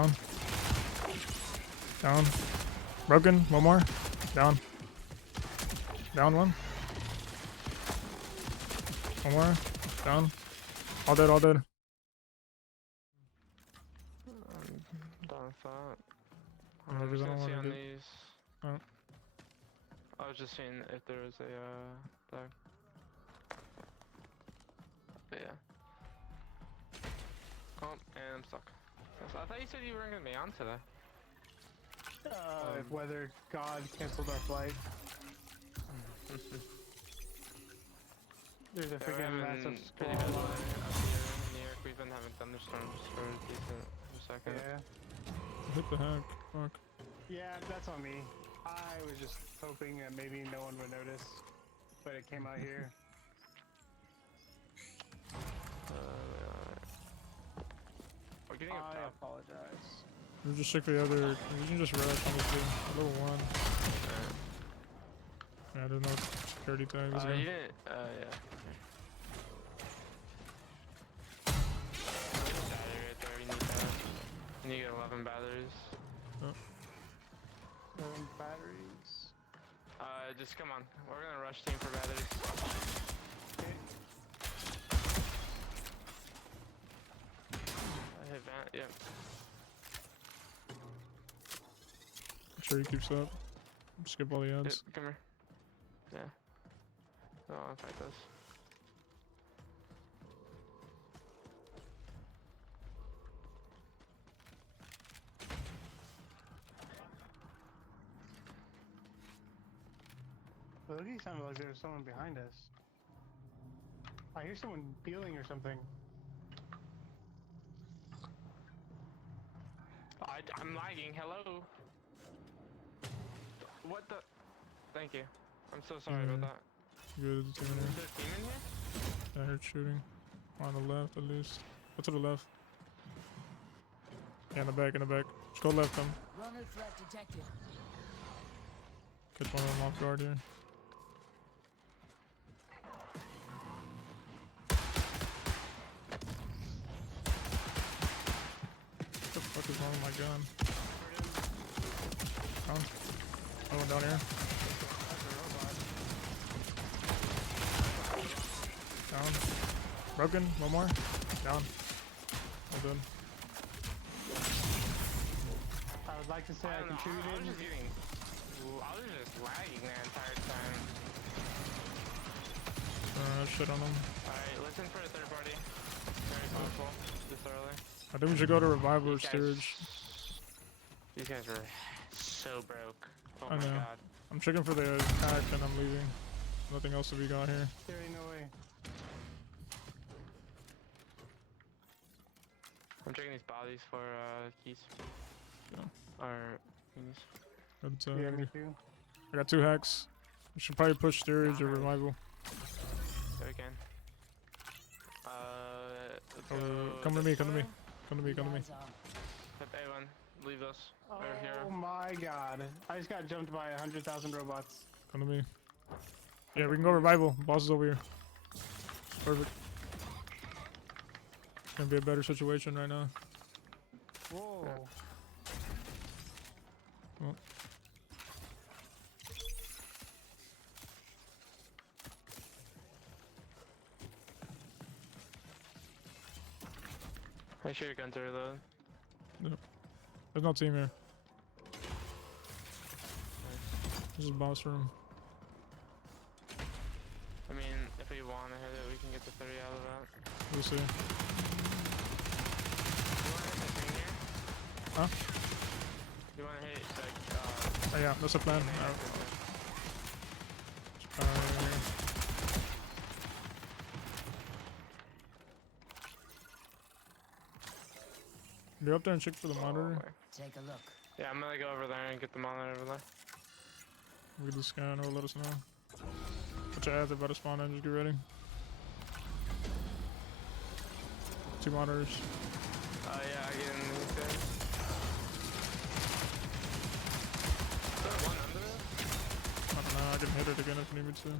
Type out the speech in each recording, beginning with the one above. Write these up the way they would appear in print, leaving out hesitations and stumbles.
Down. Down. Broken. One more. Down. Down one. One more. Down. All dead, all dead. Done with that. Yeah, I'm 'cause just I don't gonna see wanna on get- these. Oh. I was just seeing if there was a flag. But yeah. Oh, and I'm stuck. So I thought you said you weren't gonna be on today. If weather god canceled our flight. There's a Yeah, we're freaking having massive pretty squall. bad weather up here in New York. We've been having thunderstorms for a decent second. Yeah. Hit the heck. Fuck. Yeah, that's on me. I was just hoping that maybe no one would notice, but it came out here. We're getting up I top. apologize. We're just check the other. We can just rush honestly. Level 1. Yeah, there's no security tag. Let's go. You didn't, yeah. Battery right there, you need that. You need to get 11 batteries. Batteries. Just come on. We're gonna rush team for batteries. Okay. I hit Van, yeah. Make sure he keeps up. Skip all the ads. Come here. Yeah. No, I'll fight this. Look, it sounded like there was someone behind us. I hear someone peeling or something. I'm lagging. Hello. What the? Thank you. I'm so sorry about that. Good. There's a team in Is here. there a team in here? I heard shooting. On the left at least. Go to the left. Yeah, in the back, in the back. Just go left them. Runner threat detected. Catch one of them off guard here. What the fuck is wrong with my gun? Down. Another one down here. Down. Broken. One more. Down. All done. I would like to say I don't know, I was contributed. just getting. I was just lagging the entire time. Shit on them. Alright, listen for a third party. Very powerful. This early. I think we should go to revival or These guys- steerage. These guys are so broke. Oh I my know. god. I'm checking for the hack and I'm leaving. Nothing else to be got here. There ain't no way. I'm checking these bodies for keys. Yeah. Or keys. But, Yeah, me too. I got 2 hacks. We should probably push steerage or Nice. revival. There we can. Let's Oh, go. come to this me, come to me. way. Come to me, come to me. Eyes on. Hit A1. Leave those. Over here. Oh my god. I just got jumped by 100,000 robots. Come to me. Yeah, we can go revival. Boss is over here. Perfect. It's gonna be a better situation right now. Whoa. Well, Make sure your guns are reloaded. there's no team here. This is boss room. I mean, if we want to hit it, we can get the 30 out of that. We'll see. You want to hit the thing here? Huh? You want to hit, like, Oh, yeah, that's the plan. Be up there and check for the monitor. Take a look. Yeah, I'm gonna go over there and get the monitor over there. We can do scan or let us know. Put your ads about to spawn in, just get ready. 2 monitors. Yeah, I get in these guys. Is there one under there? I don't know, I can hit it again if you need me to. Yeah,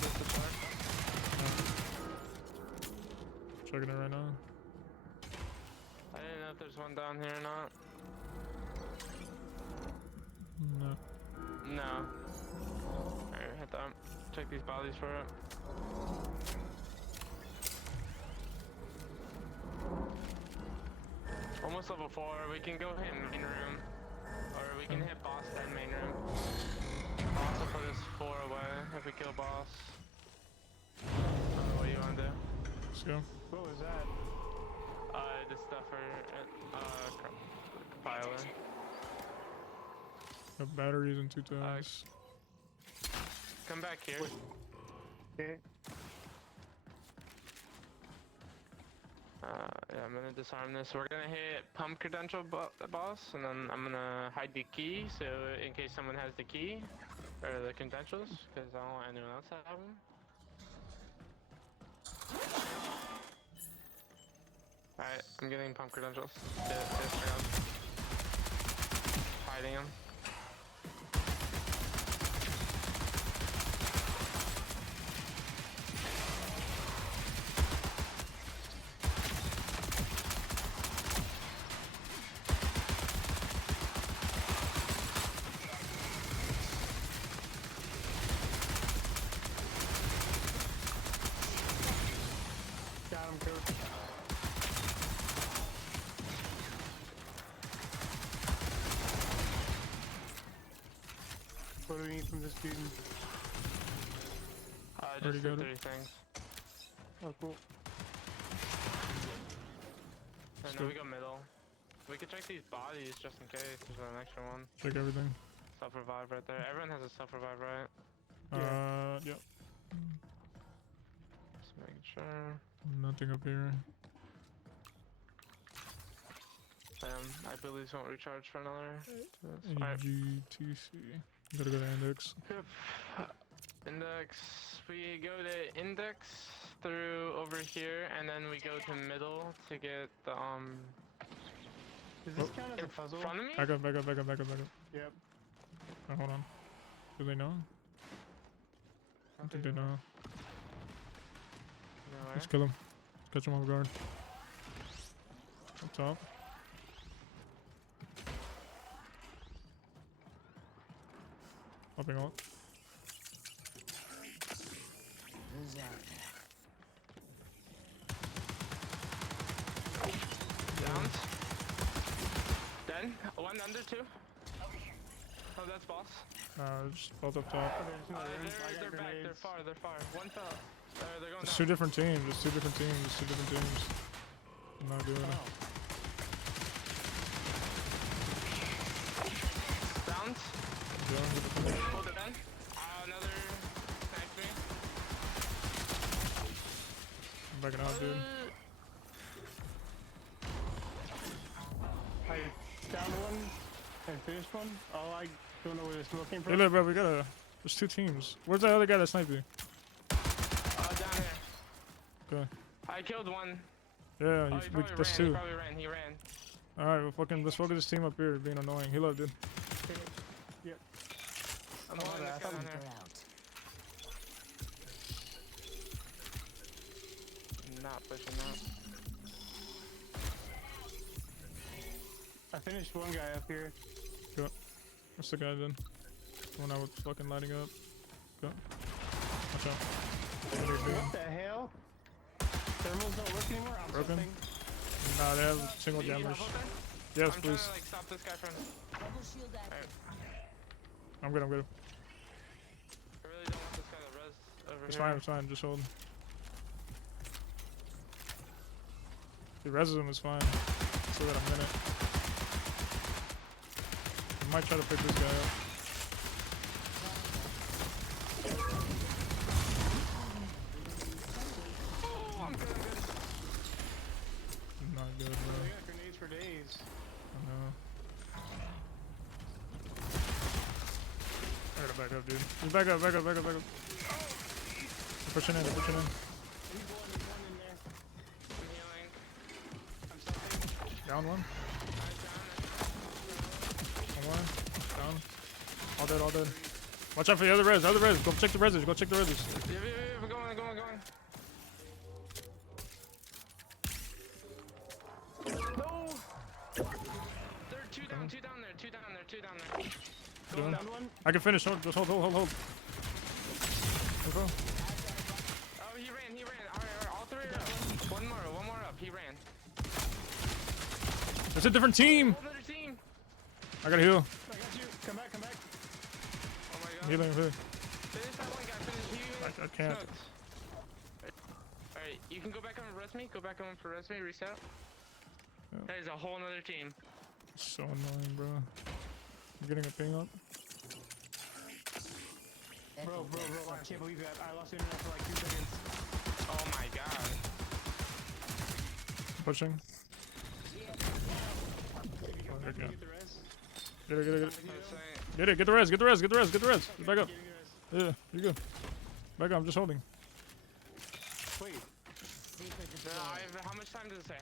just the part. Checking it right now. I didn't know if there's one down here or not? No. No. Alright, hit that. Check these bodies for it. Almost level 4. We can go hit main room. Or we can hit boss then main room. Boss will put us 4 away if we kill boss. I don't know what you want to do. Let's go. What was that? The stuff for compiler. Got batteries and 2 times. Come back here. Okay. Yeah, I'm gonna disarm this. We're gonna hit pump credential boss, and then I'm gonna hide the key, so in case someone has the key, or the credentials, because I don't want anyone else to have them. Alright, I'm getting pump credentials. Hiding them. Got him, coach. What do we need from this dude? Already Just got the it. 3 things. Oh, cool. And then we go middle. We could check these bodies just in case there's an extra one. Check everything. Self-revive right there. Everyone has a self-revive, right? Yep. Just making sure. Nothing up here. I believe this won't recharge for another. Alright. AGTC. Gotta go to index. Index. We go to index through over here, and then we go to middle to get the Does this count as in a puzzle? front of me. Back up. Yep. Hold on. Do they know? I think they know. No way. Let's kill him. Catch him off guard. Up top. Popping out. Who's out Down. Dead. One under 2. Oh, that's boss. Just both up top. Oh, there's no room. I got They're back. grenades. They're far. One fell. They're going It's down. 2 different teams. It's 2 different teams. It's 2 different teams. I'm not doing it. Down. Dealing with the finish. Hold it in. Another sniped me. I'm backing out, dude. I downed one and finished one. Oh, I don't know where the smoke came Hey, from. look, bro. We gotta. There's 2 teams. Where's that other guy that sniped you? Down here. Okay. I killed one. Yeah, Oh, he that's probably 2. ran. He ran. Alright, well, fucking, let's focus this team up here being annoying. Heal up, dude. Yep. I'm Oh, holding I this guy thought down there? here. They're out. Not pushing that. I finished one guy up here. What's the guy then? The one I was fucking lighting up. Go. Watch out. What are you doing? What the hell? Thermals don't work anymore? I'm Broken? something. Nah, they have single Do you need damage. help out there? Yes, I'm trying please. to like stop this guy from. Double shield active. I'm good, I'm good. I really don't want this guy to res over It's here. fine, it's fine. Just hold. If he reses him, it's fine. Still got a minute. I might try to pick this guy up. Oh, I'm good. Not good, They bro. got grenades for days. I know. I gotta back up, dude. Just back up. They're pushing in. He's one in there. I'm healing. I'm something. Down one. Nice down. One. Down. All dead. Watch out for the other res. Go check the reses. Yeah, we're going. No! chilling. Down one. I can finish. Hold, just hold. Let's go. Oh, he ran. Alright, all three are up. One more up. He ran. It's a different team. Whole other team. I gotta heal. I got you. Come back. Oh my god. Healing. Finish that one guy. Finish he. I can't. Alright, you can go back and rest me. Go back and rest me. Reset. Yeah. That is a whole nother team. So annoying, bro. I'm getting a ping up. Bro, I can't believe that. I lost internet for like 2 seconds. Oh my god. Pushing. Get Okay. the rest. Get it. That's saying- Get it. Get the res. Get the res. Back up. Yeah, you're good. Back up. I'm just holding. Wait, Secret No, deployed. how much time does it say?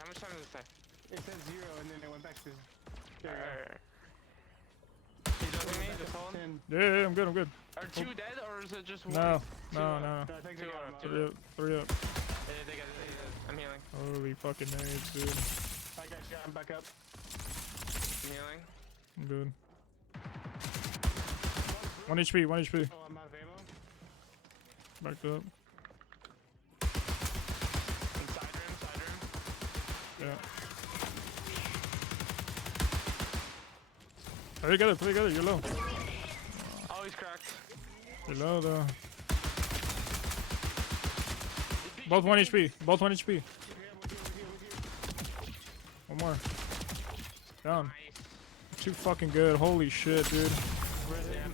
it says 0 and then it went back to. There Alright. He's you over go. me, just hold. 10. Yeah, I'm good. Are two dead or is it just one? No. No, I think they Two got up, him two up. Three up. Yeah, they got it. I'm healing. Holy fucking nades, dude. I got you. I'm back up. I'm healing. I'm good. 1 HP. Oh, I'm out of ammo. Backed up. Side room. Yeah. Play together. You're low. Oh, he's cracked. You're low, though. Both 1 HP. One more. Down. Nice. Too fucking good. Holy shit, dude. Yeah,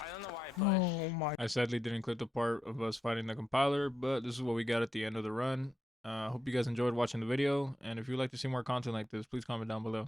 I don't know why I pushed. Oh my. I sadly didn't clip the part of us fighting the compiler, but this is what we got at the end of the run. Hope you guys enjoyed watching the video, and if you'd like to see more content like this, please comment down below.